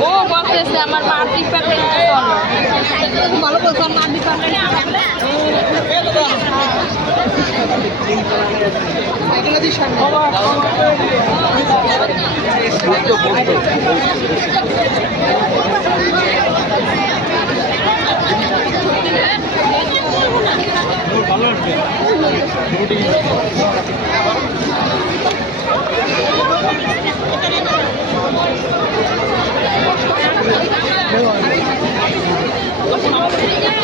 ও বলতেছে আমার মার ডিপার্টমেন্টে চলো ভালো বলছো মার ডিপার্টমেন্টে একটু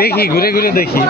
দেখি ঘুরে ঘুরে দেখি।